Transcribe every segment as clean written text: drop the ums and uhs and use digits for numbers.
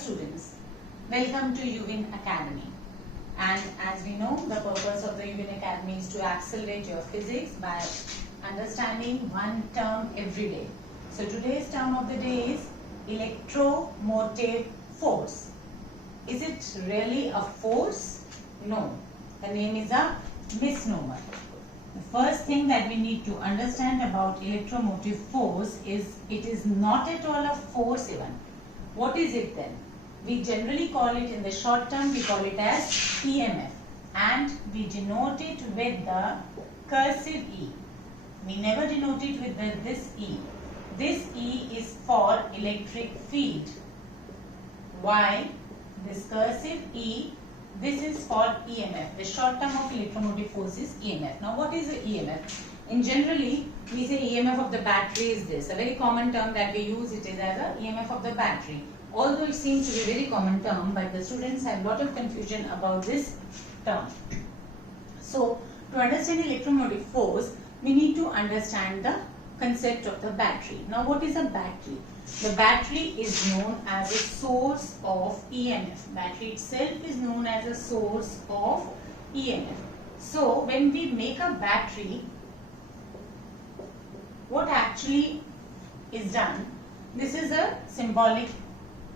students, welcome to UWIN Academy. And as we know, the purpose of the UWIN Academy is to accelerate your physics by understanding one term every day. So today's term of the day is electromotive force. Is it really a force? No. The name is a misnomer. The first thing that we need to understand about electromotive force is it is not at all a force even. What is it then? We generally call it, in the short term we call it as EMF, and we denote it with the cursive E. We never denote it with this E. This E is for electric field, while this cursive E, this is for EMF. The short term of electromotive force is EMF. Now what is the EMF? In generally, we say EMF of the battery is this. A very common term that we use, it is as a EMF of the battery. Although it seems to be a very common term, but the students have a lot of confusion about this term. So, to understand electromotive force, we need to understand the concept of the battery. Now, what is a battery? The battery is known as a source of EMF. Battery itself is known as a source of EMF. So, when we make a battery, what actually is done? This is a symbolic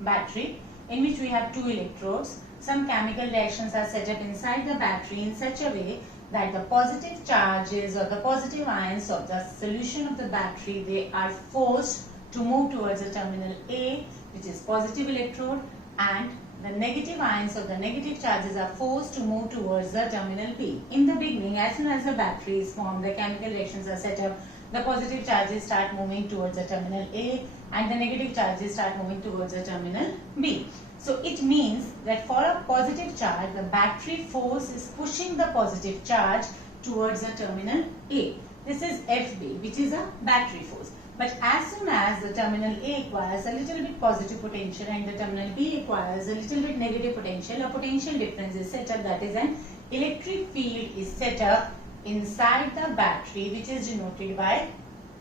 battery in which we have two electrodes. Some chemical reactions are set up inside the battery in such a way that the positive charges or the positive ions of the solution of the battery, they are forced to move towards the terminal A, which is positive electrode, and the negative ions of the negative charges are forced to move towards the terminal B. In the beginning, as soon as the battery is formed, the chemical reactions are set up, the positive charges start moving towards the terminal A and the negative charges start moving towards the terminal B. So it means that for a positive charge, the battery force is pushing the positive charge towards the terminal A. This is FB, which is a battery force. But as soon as the terminal A acquires a little bit positive potential and the terminal B acquires a little bit negative potential, a potential difference is set up, that is an electric field is set up inside the battery, which is denoted by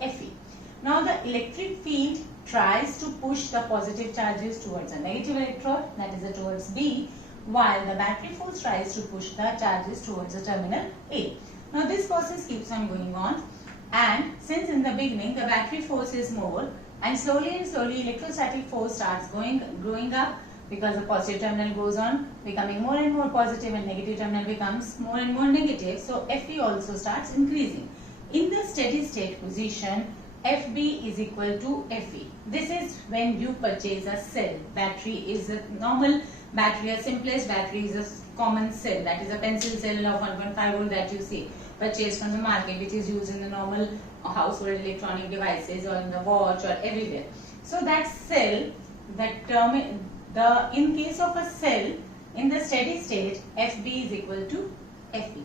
Fe. Now the electric field tries to push the positive charges towards a negative electrode, that is towards B, while the battery force tries to push the charges towards the terminal A. Now this process keeps on going on, and since in the beginning the battery force is more, and slowly electrostatic force starts growing up, because the positive terminal goes on becoming more and more positive and negative terminal becomes more and more negative. So Fe also starts increasing. In the steady state position, FB is equal to Fe. This is when you purchase a cell. Battery is a normal battery, a simplest battery is a common cell, that is a pencil cell of 1.5 volt that you see purchased from the market, which is used in the normal household electronic devices or in the watch or everywhere. So that cell, in case of a cell in the steady state, FB is equal to Fe.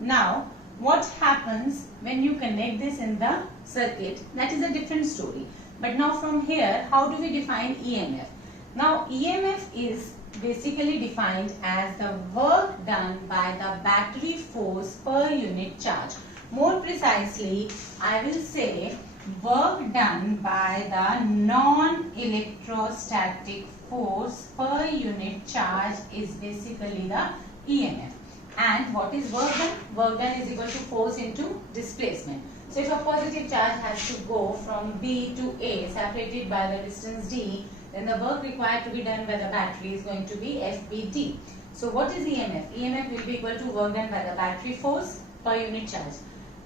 Now, what happens when you connect this in the circuit? That is a different story. But now from here, how do we define EMF? Now, EMF is basically defined as the work done by the battery force per unit charge. More precisely, I will say work done by the non-electrostatic force per unit charge is basically the EMF. And what is work done? Work done is equal to force into displacement. So if a positive charge has to go from B to A separated by the distance D, then the work required to be done by the battery is going to be FBD. So what is EMF? EMF will be equal to work done by the battery force per unit charge.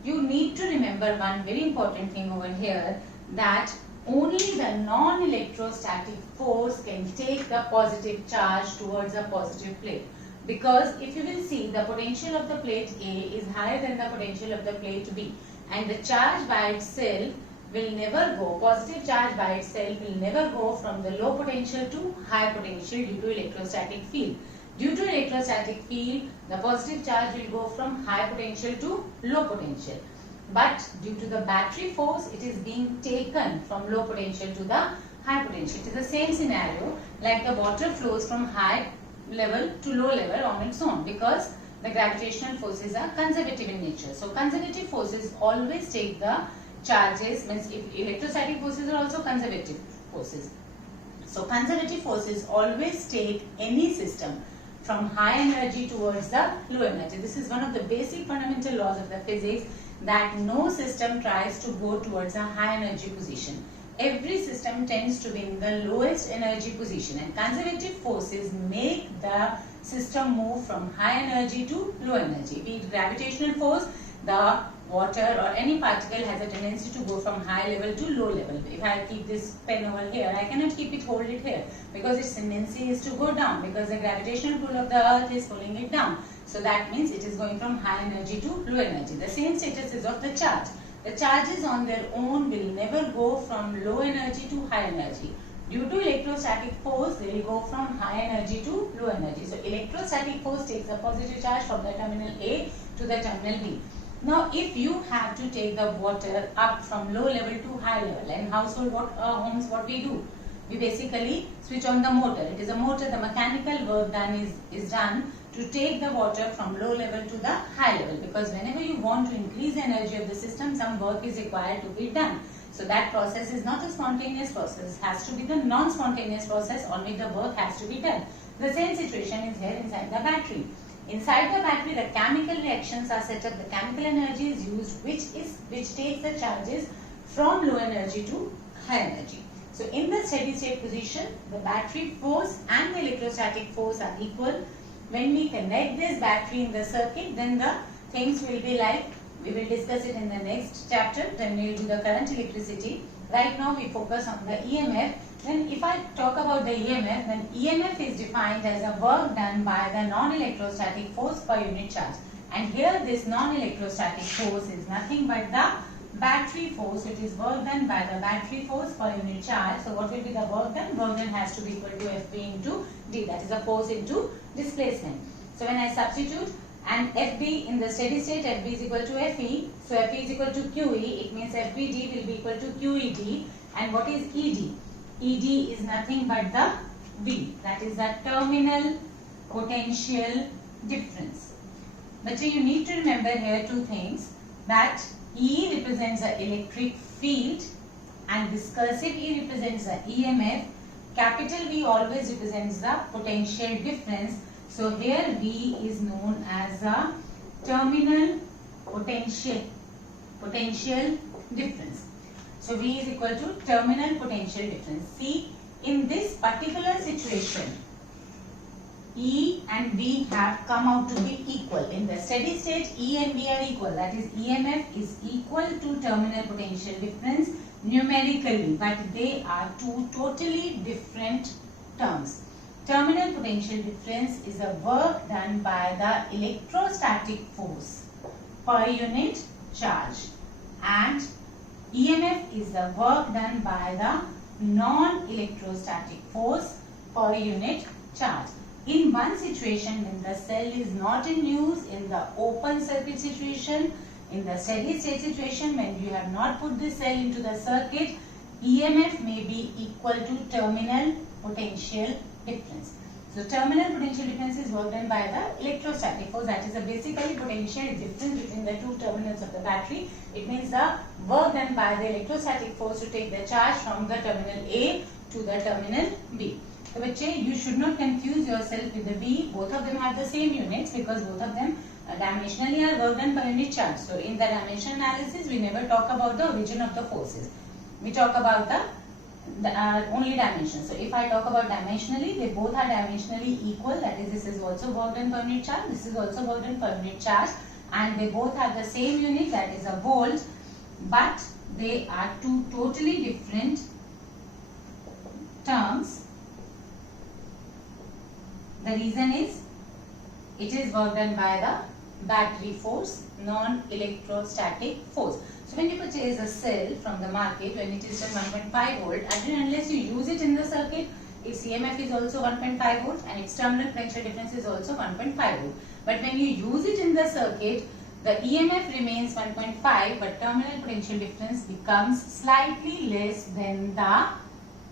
You need to remember one very important thing over here, that only the non-electrostatic force can take the positive charge towards a positive plate. Because if you will see, the potential of the plate A is higher than the potential of the plate B, and the charge by itself will never go, positive charge by itself will never go from the low potential to high potential due to electrostatic field. Due to electrostatic field, the positive charge will go from high potential to low potential. But due to the battery force, it is being taken from low potential to the high potential. It is the same scenario like the water flows from high level to low level on its own, because the gravitational forces are conservative in nature. So conservative forces always take the charges, means if electrostatic forces are also conservative forces. So conservative forces always take any system from high energy towards the low energy. This is one of the basic fundamental laws of the physics, that no system tries to go towards a high energy position. Every system tends to be in the lowest energy position, and conservative forces make the system move from high energy to low energy. Be it gravitational force, the water or any particle has a tendency to go from high level to low level. If I keep this pen over here, I cannot hold it here, because its tendency is to go down, because the gravitational pull of the earth is pulling it down. So that means it is going from high energy to low energy. The same status is of the charge. The charges on their own will never go from low energy to high energy. Due to electrostatic force, they will go from high energy to low energy. So electrostatic force takes a positive charge from the terminal A to the terminal B. Now, if you have to take the water up from low level to high level, in household homes, what we do? We basically switch on the motor. It is a motor, the mechanical work done is done to take the water from low level to the high level, because whenever you want to increase the energy of the system, some work is required to be done. So that process is not a spontaneous process, it has to be the non-spontaneous process on which the work has to be done. The same situation is here inside the battery. Inside the battery, the chemical reactions are set up, the chemical energy is used, which takes the charges from low energy to high energy. So in the steady state position, the battery force and the electrostatic force are equal. When we connect this battery in the circuit, then the things will be like, we will discuss it in the next chapter, then we will do the current electricity. Right now we focus on the EMF. Then if I talk about the EMF, then EMF is defined as a work done by the non-electrostatic force per unit charge. And here this non-electrostatic force is nothing but the battery force, which is work done by the battery force per unit charge. So what will be the work done? Work done has to be equal to FB into D, that is the force into displacement. So when I substitute, and FB in the steady state, FB is equal to FE, so FE is equal to QE, it means FBD will be equal to QED. And what is ED? ED is nothing but the V, that is the terminal potential difference. But you need to remember here two things, that E represents the electric field and discursive E represents the EMF. Capital V always represents the potential difference. So here V is known as the terminal potential difference. So V is equal to terminal potential difference. See, in this particular situation, E and V have come out to be equal. In the steady state, E and V are equal. That is, EMF is equal to terminal potential difference numerically, but they are two totally different terms. Terminal potential difference is a work done by the electrostatic force per unit charge, and EMF is the work done by the non-electrostatic force per unit charge. In one situation, when the cell is not in use, in the open circuit situation, in the steady state situation, when you have not put the cell into the circuit, EMF may be equal to terminal potential difference. So terminal potential difference is work done by the electrostatic force, that is a basically potential difference between the two terminals of the battery. It means the work done by the electrostatic force to take the charge from the terminal A to the terminal B. So you should not confuse yourself with the B. Both of them have the same units, because both of them dimensionally are work done per unit charge. So in the dimension analysis, we never talk about the origin of the forces. We talk about the only dimension. So if I talk about dimensionally, they both are dimensionally equal. That is, this is also work done per unit charge, this is also work done per unit charge, and they both have the same unit, that is a volt, but they are two totally different terms. The reason is, it is work done by the battery force, non-electrostatic force. So when you purchase a cell from the market, when it is done 1.5 volt, unless you use it in the circuit, its EMF is also 1.5 volt and its terminal potential difference is also 1.5 volt. But when you use it in the circuit, the EMF remains 1.5, but terminal potential difference becomes slightly less than the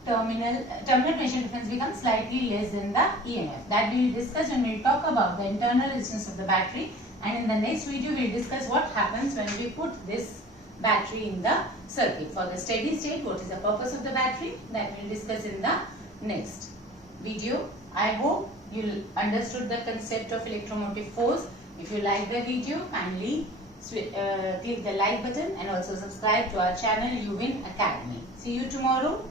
terminal potential difference becomes slightly less than the EMF. That we will discuss when we will talk about the internal resistance of the battery, and in the next video we will discuss what happens when we put this battery in the circuit. For the steady state, what is the purpose of the battery, that we will discuss in the next video. I hope you understood the concept of electromotive force. If you like the video, kindly click the like button and also subscribe to our channel UWin Academy. See you tomorrow.